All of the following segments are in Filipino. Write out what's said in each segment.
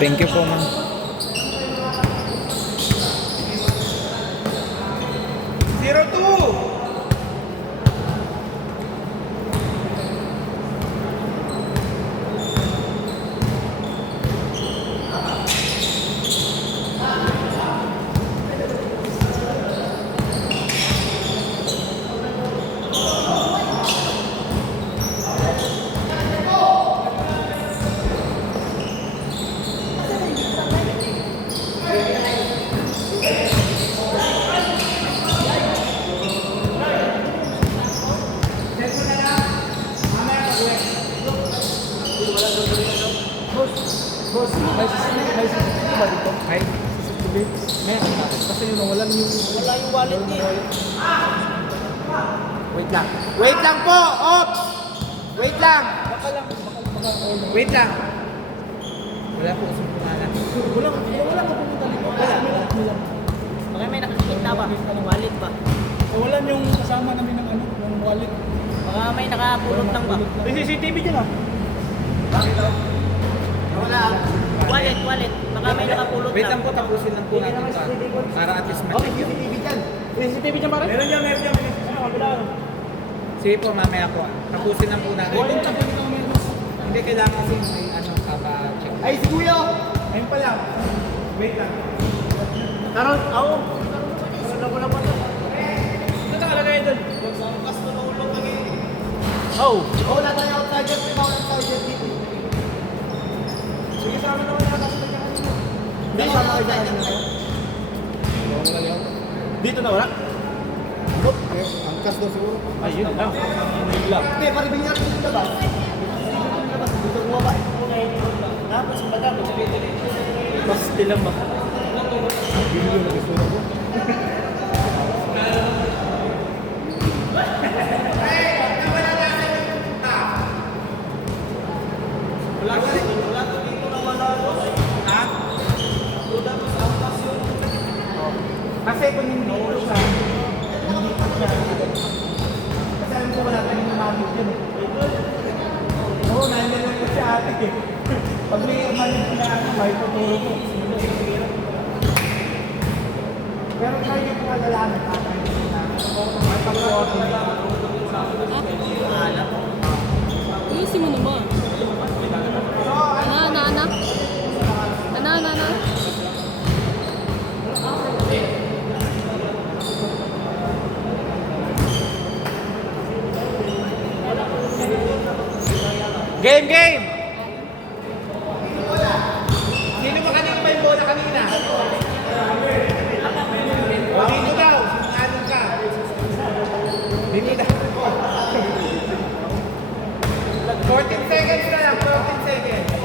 Thank you po, ma'am. 0-2. Boss, may CCTV ba dito? Ay, CCTV? Meron na. Kasi yun, wala yung wallet niya. Wait lang. Wait lang po! Ops! Wait lang! Baka lang, Wait lang. Wala po kasi pangalan. wala ka pumunta dito. Wala. Baka may nakakita ba? Anong wallet ba? Wala yung kasama namin ng ano, yung wallet. Baka may nakapulot lang ba? May CCTV dyan ah. Wala. Wallet. Baka may nakapulot wait lang. lang po, tapusin lang po natin ito. Para at least Okay, CCTV dyan. May CCTV dyan pare? Meron dyan. Ano, kabila. Sige po, mamaya po. Tapusin lang po natin. Wallet lang po dito meron. Hindi kailangan kasi may ano, check. Ay, si Kuya! Ayun pa lang. Wait lang. Karon, ako. Wala pa to. Ano nakalagay doon? Oh. Oh, wala tayo outside dyan. May bawal outside dyan dito. Sige, sama naman na kasi kanina. Hindi, sama kayo kanina tayo. Dito na wala? Angkas daw siguro. Ayun lang. Yun lang. Hindi, paribing natin dito labas. Dito bumaba. Tapos madam, Basti lang ba? Video na gusto ko. Kasi kung hindi ko siya, hindi ko siya. Kasi alam ko wala tayong namamit yun eh. Oo, nailan ko si ate eh. Pag may umalit na ako, may tuturo ko. Pero try niyo po alalaman, tatay niyo na. May pag-coordinate. Ayusin mo naman. Ana. Game! Sino ba kanina may bola kanina? O, dito daw. Sinanong ka. Dito daw. 14 seconds na lang. 14 seconds.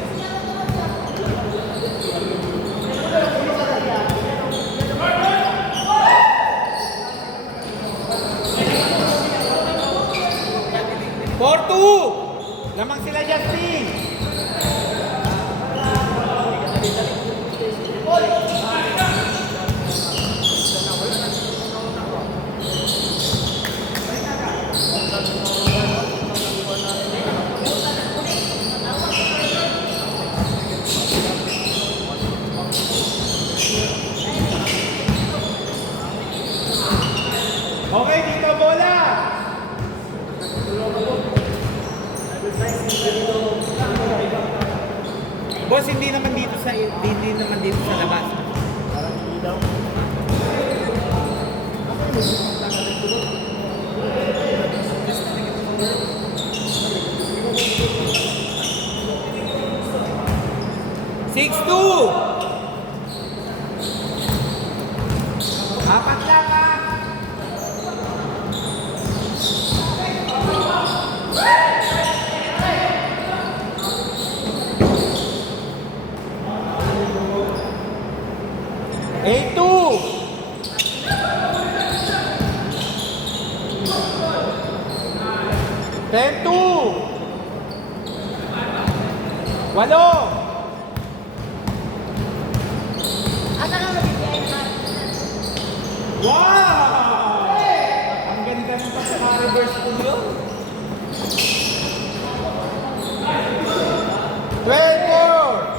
Lamang sila, Justin! Okay, dito bola! Boss, hindi naman dito sa labas. Six, two! Apat lang ha! Eight, two! Ten, two! Walo! Wow! Ang ganda ng pagkaka-reverse po yun. 24!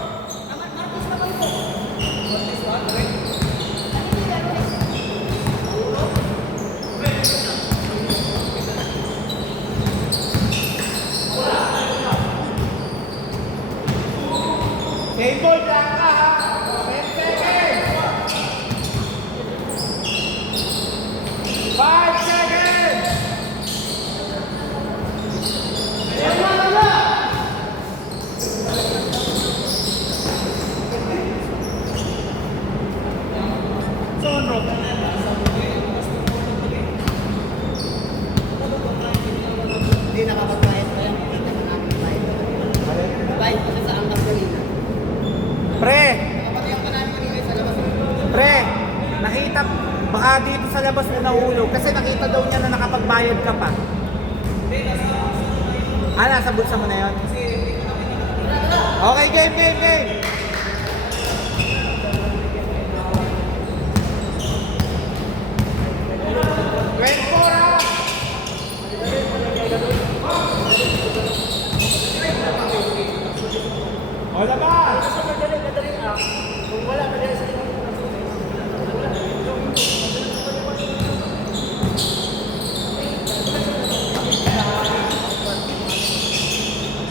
Same ball, lang ka ha. 10 seconds. 5 seconds. Hindi nakapagbayad pa yan. Hindi nakapagbayad. Bayad ko siya sa angkas kanina. Pre, Nakapagbayad pa namin kanina sa labas. pre, nakita, baka dito sa labas mo nahulog kasi nakita daw niya na nakapagbayad ka pa. Ah, nasa bulsa mo na yun? Okay, game. O, labas! Madali ah. Kung wala, madali sa inyo.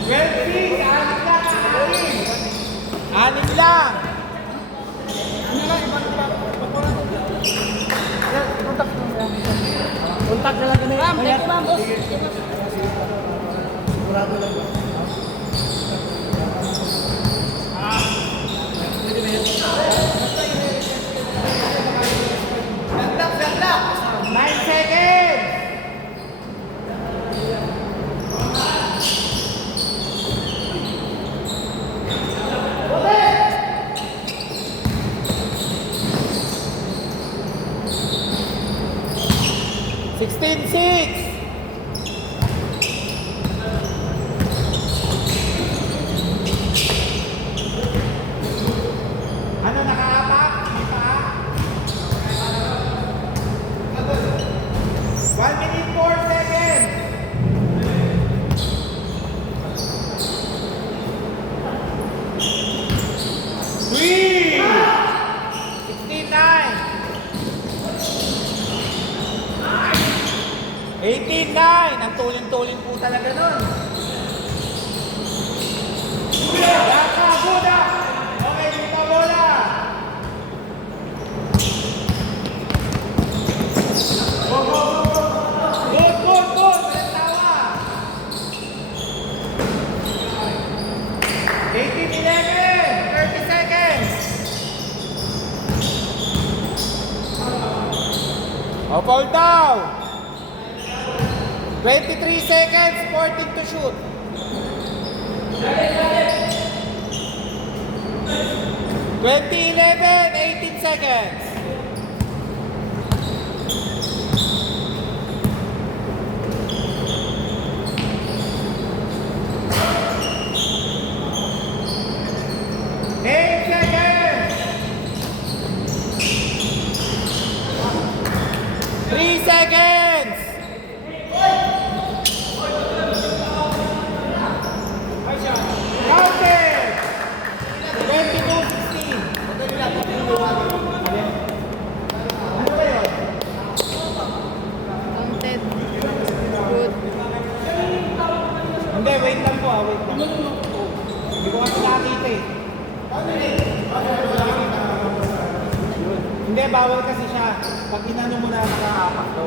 20, anim lang. Contact na lang kami. Ma'am, thank you, ma'am. Boss. Gagdak. 9 seconds. Sixteen, 6. Ano, nakaapak? May paa? 1 minute, 4 seconds. Three. 16-9. 18-9. Ang tulin-tulin po talaga nun. Laka, Buda. Okay, dito bola. Go. Good. Walang tawa. 18-11. 30 seconds. Oh, fall down. 23 seconds, 14 to shoot. 20-11, 18 seconds. Eight seconds. 3 seconds. Counted. 22-16. Ano ba yun? Counted. Good. Hindi, wait lang po wait lang. Hindi ko kasi nakakita eh. Hindi, bawal kasi siya. Pag inano mo na nakaapak to.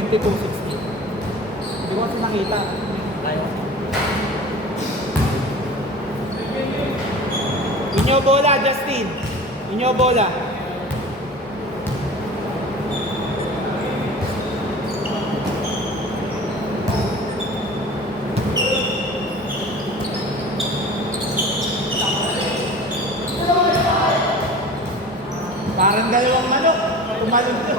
Hindi ko kasi nakita. Inyo bola, Justin. Inyo bola. Parang dalawang manok. Tumalon to.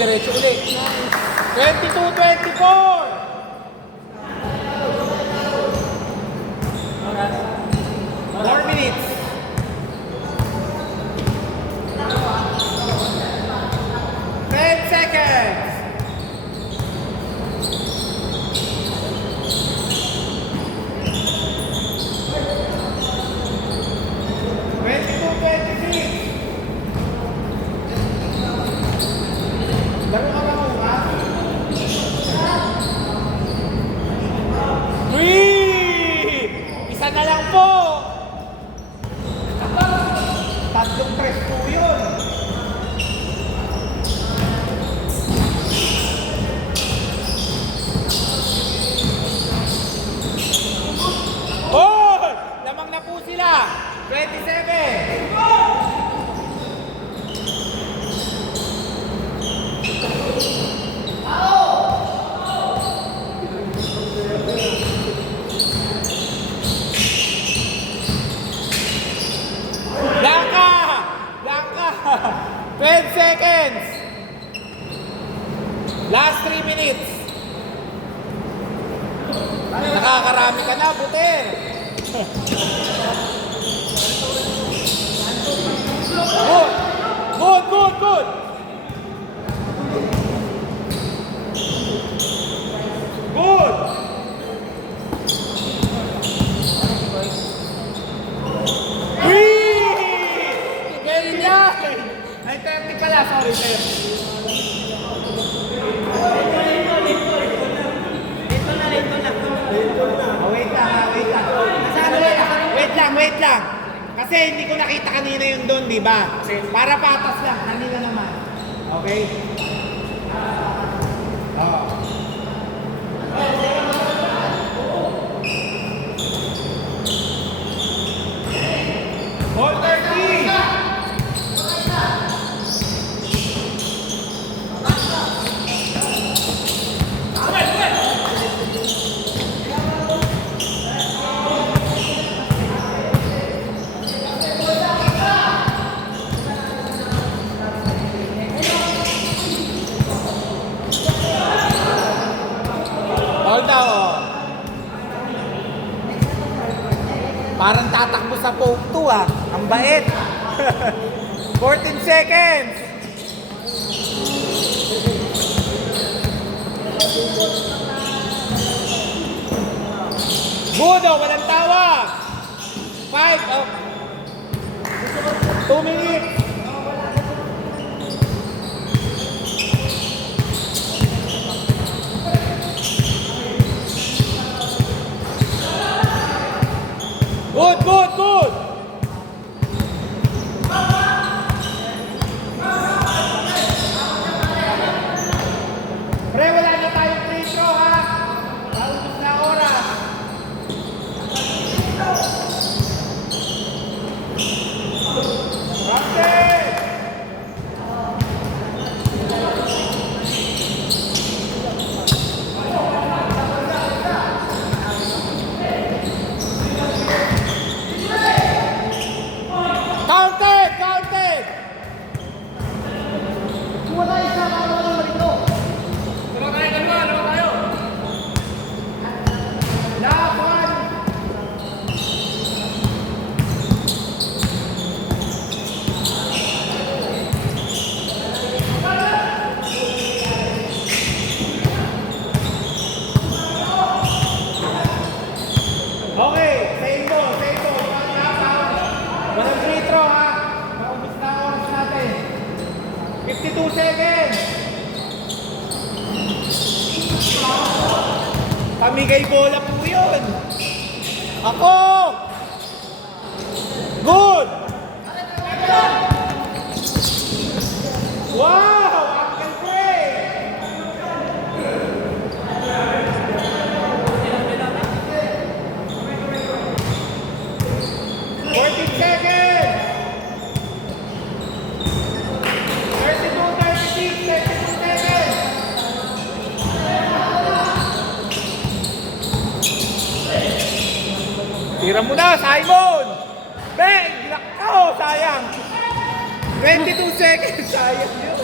diretso ulit. 22-24. 4 minutes. Seconds. Laro ka ba mo, ha? 3! Isa na lang po! Tatlong press po yun. Oh! Lamang na po sila. 27. Langka! Langka! 12 seconds. Last 3 minutes. Nakakarami ka na, Buter. Good. Good, good, good. Good. Ganyan! Ay, 30 ka lang. Sorry, sir. Wait lang. Kasi hindi ko nakita kanina yung doon, di ba? Para patas lang. Kanina naman. Okay? Oh. Hold 30! Hold on. Parang tatakbo sa poke 2 ah. Ang bait. 14 seconds. Good oh, walang tawa. 5 oh. 2 minutes. Good, good, good. Pre, wala na tayong free throw ha. Paubos na oras. Captain! Counted! Counted! Wala isa, wala marito. Laban tayo. Laban! Okay, same ball. Walang free throw ha. Maubos na oras natin. 52 seconds. Pamigay bola po yun. Ako! Good! Wow! Uncle Gray! Seconds! 32, 36, 32 seconds! Tira mo na, Simon! Bang! Oh, sayang! 22 seconds, sayang yun.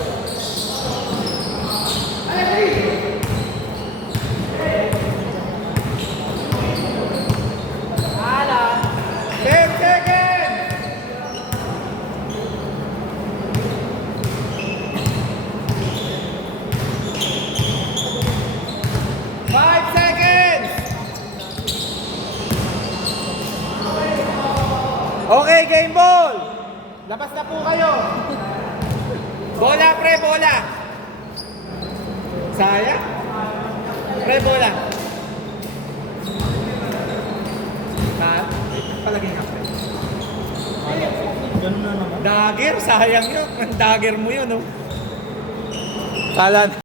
Ala. 10 seconds! Five seconds! Okay, game ball! Labas na po kayo! Bola, pre, bola! Sayang? Pre, bola. Ha? Palagay nga, pre. Ganun na naman. Dagger, sayang yun. Ang dagger mo yun, oh. Kala